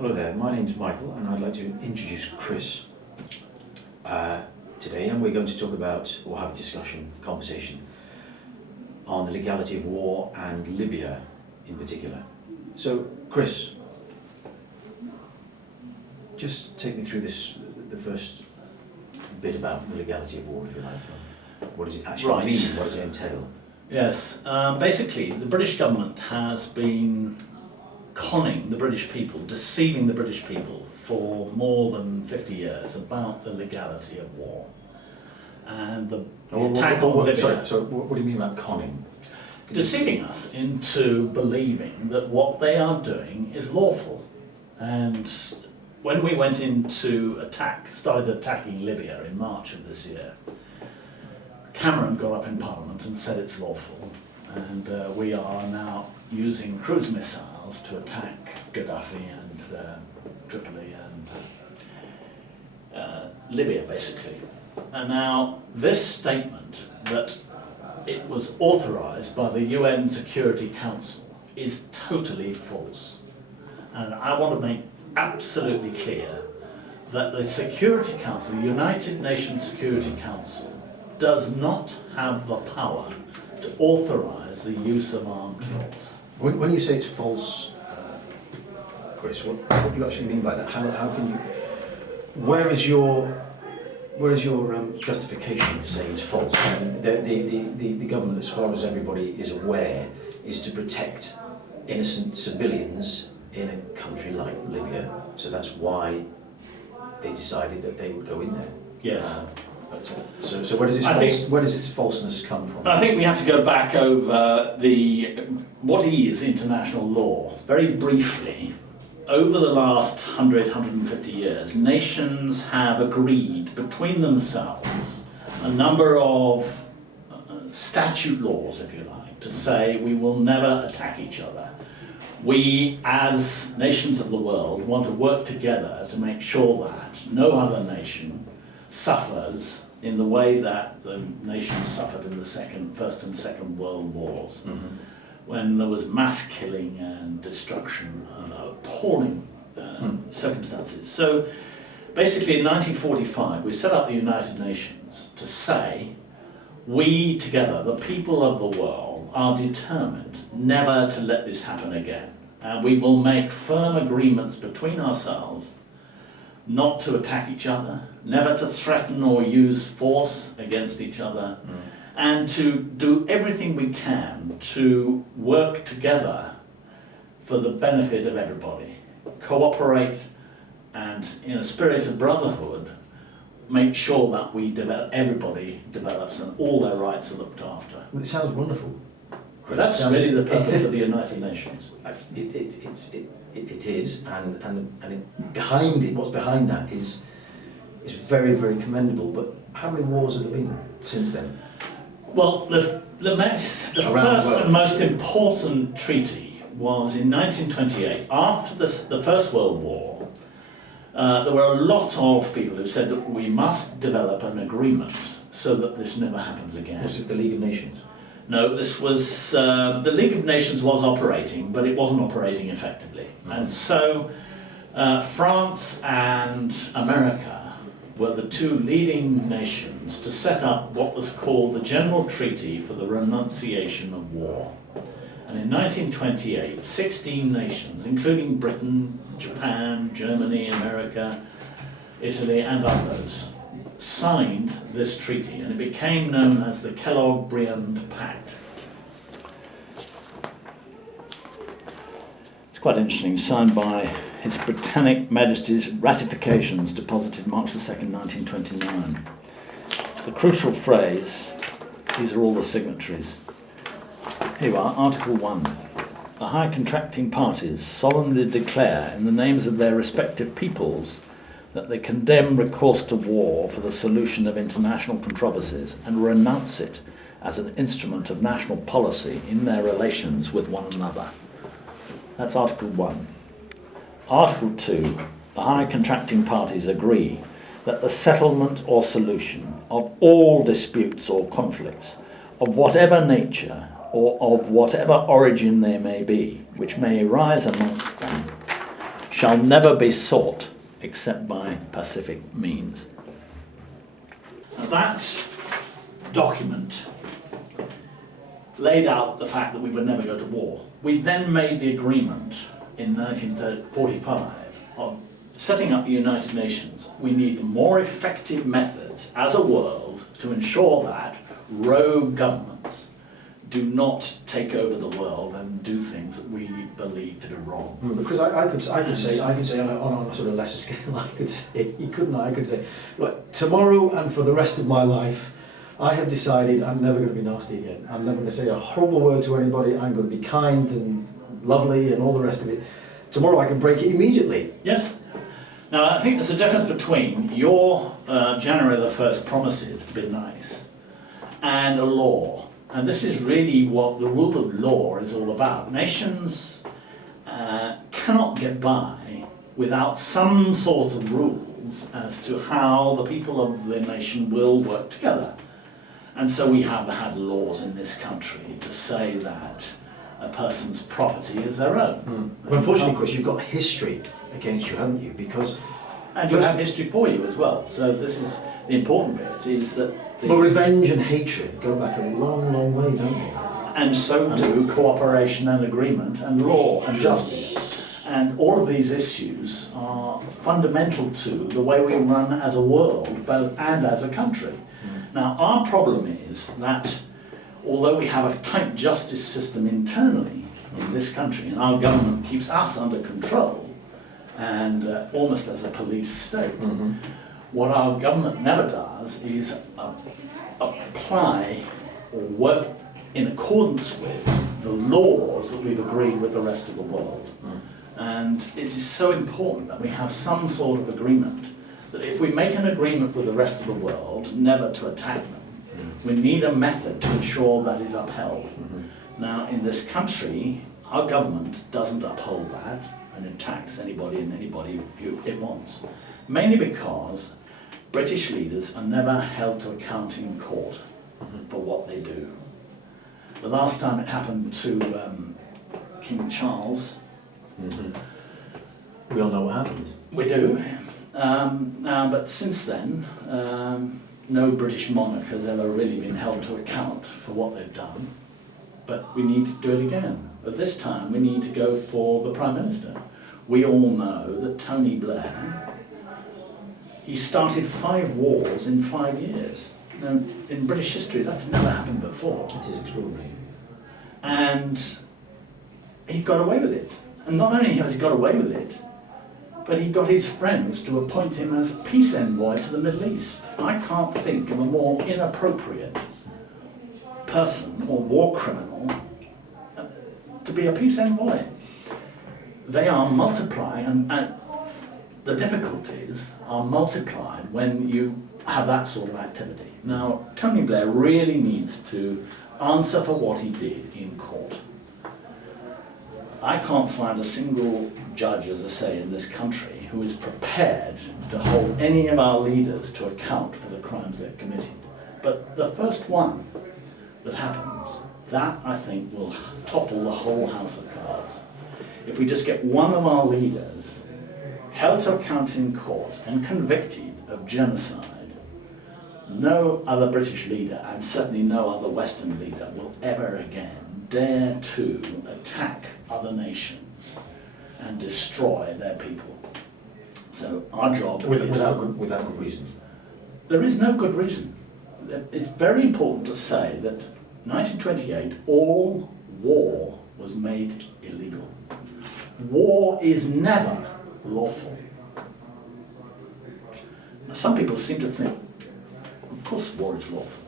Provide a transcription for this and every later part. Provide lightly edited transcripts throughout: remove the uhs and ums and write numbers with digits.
Hello there, my name's Michael and I'd like to introduce Chris today, and we're going to talk about, or have a conversation on the legality of war and Libya in particular. So Chris, just take me through the first bit about the legality of war, if you like. What does it actually mean? What does it entail? Yes, basically the British government has been conning the British people, deceiving the British people for more than 50 years about the legality of war. And the attack on Libya... So what do you mean about conning? Deceiving us into believing that what they are doing is lawful. And when we went started attacking Libya in March of this year, Cameron got up in Parliament and said it's lawful. And we are now using cruise missiles to attack Gaddafi and Tripoli and Libya, basically. And now this statement that it was authorised by the UN Security Council is totally false. And I want to make absolutely clear that the Security Council, the United Nations Security Council, does not have the power to authorise the use of armed force. When you say it's false, Chris, what do you actually mean by that? How can you? Where is your justification for saying it's false? I mean, the government, as far as everybody is aware, is to protect innocent civilians in a country like Libya. So that's why they decided that they would go in there. Yes. So where does this falseness come from? I think we have to go back over what is international law. Very briefly, over the last 150 years, nations have agreed between themselves a number of statute laws, if you like, to say we will never attack each other. We, as nations of the world, want to work together to make sure that no other nation suffers in the way that the nations suffered in the First and Second World Wars, when there was mass killing and destruction, appalling circumstances. So basically in 1945 we set up the United Nations to say we together, the people of the world, are determined never to let this happen again, and we will make firm agreements between ourselves not to attack each other, never to threaten or use force against each other, and to do everything we can to work together for the benefit of everybody. Cooperate and, in a spirit of brotherhood, make sure that everybody develops and all their rights are looked after. Well, it sounds wonderful. That's really the purpose of the United Nations. It is, and behind it, what's behind that is very, very commendable. But how many wars have there been since then? Well, the first and most important treaty was in 1928. After the First World War, there were a lot of people who said that we must develop an agreement so that this never happens again. Was it the League of Nations? No, this was, the League of Nations was operating, but it wasn't operating effectively. And so France and America were the two leading nations to set up what was called the General Treaty for the Renunciation of War. And in 1928, 16 nations, including Britain, Japan, Germany, America, Italy and others, signed this treaty, and it became known as the Kellogg-Briand Pact. It's quite interesting, signed by His Britannic Majesty's ratifications deposited March the 2nd, 1929. The crucial phrase, these are all the signatories. Here you are, Article 1. The high contracting parties solemnly declare in the names of their respective peoples that they condemn recourse to war for the solution of international controversies and renounce it as an instrument of national policy in their relations with one another. That's Article 1. Article 2. The high contracting parties agree that the settlement or solution of all disputes or conflicts of whatever nature or of whatever origin they may be, which may arise amongst them, shall never be sought except by pacific means. Now that document laid out the fact that we would never go to war. We then made the agreement in 1945 of setting up the United Nations. We need more effective methods as a world to ensure that rogue governments do not take over the world and do things that we believe to be wrong. Because I could say on a sort of lesser scale, I could say, look, tomorrow and for the rest of my life, I have decided I'm never going to be nasty again. I'm never going to say a horrible word to anybody. I'm going to be kind and lovely and all the rest of it. Tomorrow I can break it immediately. Yes. Now I think there's a difference between your January the 1st promises to be nice and a law. And this is really what the rule of law is all about. Nations cannot get by without some sort of rules as to how the people of the nation will work together. And so we have had laws in this country to say that a person's property is their own. Well, unfortunately, Chris, you've got history against you, haven't you? Because and you have history for you as well. So this is the important bit, is that well, revenge and hatred go back a long, long way, don't they? And so do cooperation and agreement and law and justice. And all of these issues are fundamental to the way we run as a world, both and as a country. Now, our problem is that although we have a tight justice system internally in this country, and our government keeps us under control, and almost as a police state, what our government never does is apply or work in accordance with the laws that we've agreed with the rest of the world. And it is so important that we have some sort of agreement, that if we make an agreement with the rest of the world never to attack them, we need a method to ensure that is upheld. Now, in this country, our government doesn't uphold that and attacks anybody and anybody who it wants, mainly because British leaders are never held to account in court for what they do. The last time it happened to King Charles, we all know what happened. we do. But since then, no British monarch has ever really been held to account for what they've done. But we need to do it again. But this time we need to go for the Prime Minister. We all know that Tony Blair, he started 5 wars in 5 years. Now, in British history, that's never happened before. It is extraordinary. And he got away with it. And not only has he got away with it, but he got his friends to appoint him as peace envoy to the Middle East. I can't think of a more inappropriate person or war criminal to be a peace envoy. They are multiplied, and the difficulties are multiplied when you have that sort of activity. Now, Tony Blair really needs to answer for what he did in court. I can't find a single judge, as I say, in this country who is prepared to hold any of our leaders to account for the crimes they've committed. But the first one that happens, that I think will topple the whole house of cards. If we just get one of our leaders held to account in court and convicted of genocide, no other British leader, and certainly no other Western leader, will ever again dare to attack other nations and destroy their people. So our job is... Without good reason. There is no good reason. It's very important to say that 1928, all war was made illegal. War is never lawful. Now, some people seem to think, of course war is lawful.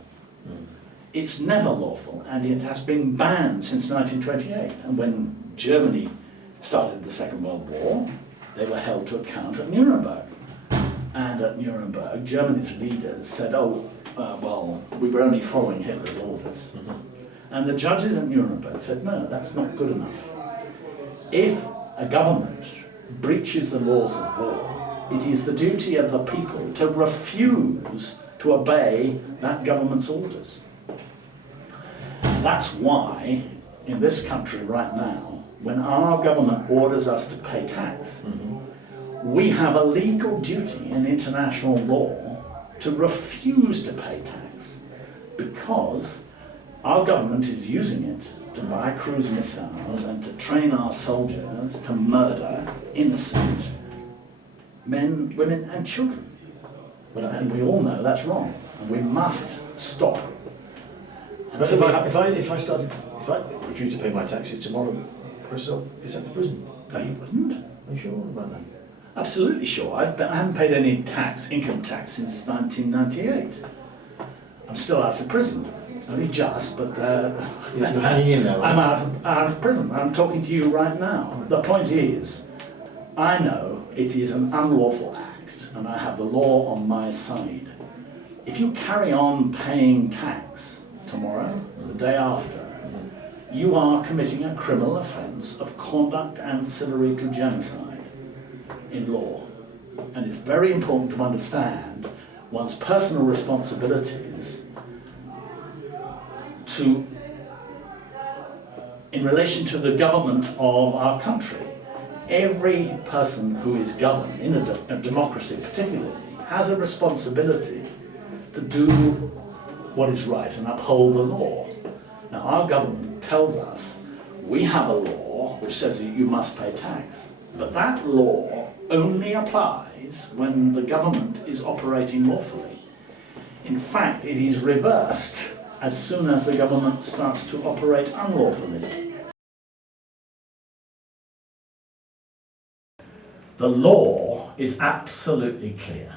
It's never lawful, and it has been banned since 1928. And when Germany started the Second World War, they were held to account at Nuremberg. And at Nuremberg, Germany's leaders said, well, we were only following Hitler's orders. And the judges at Nuremberg said, no, that's not good enough. If a government breaches the laws of war, it is the duty of the people to refuse to obey that government's orders. That's why in this country right now, when our government orders us to pay tax, we have a legal duty in international law to refuse to pay tax because our government is using it to buy cruise missiles and to train our soldiers to murder innocent men, women and children. And we all know that's wrong, and we must stop. But if I refuse to pay my taxes tomorrow, I'll be sent to prison. No, you wouldn't. Are you sure about that? Absolutely sure. I haven't paid any income tax since 1998. I'm still out of prison. Only just, but You're hanging in there, right? I'm out of prison. I'm talking to you right now. The point is, I know it is an unlawful act, and I have the law on my side. If you carry on paying tax tomorrow, the day after, you are committing a criminal offence of conduct ancillary to genocide in law. And it's very important to understand one's personal responsibilities in relation to the government of our country. Every person who is governed, in a democracy particularly, has a responsibility to do what is right and uphold the law. Now, our government tells us we have a law which says that you must pay tax, but that law only applies when the government is operating lawfully. In fact, it is reversed as soon as the government starts to operate unlawfully. The law is absolutely clear.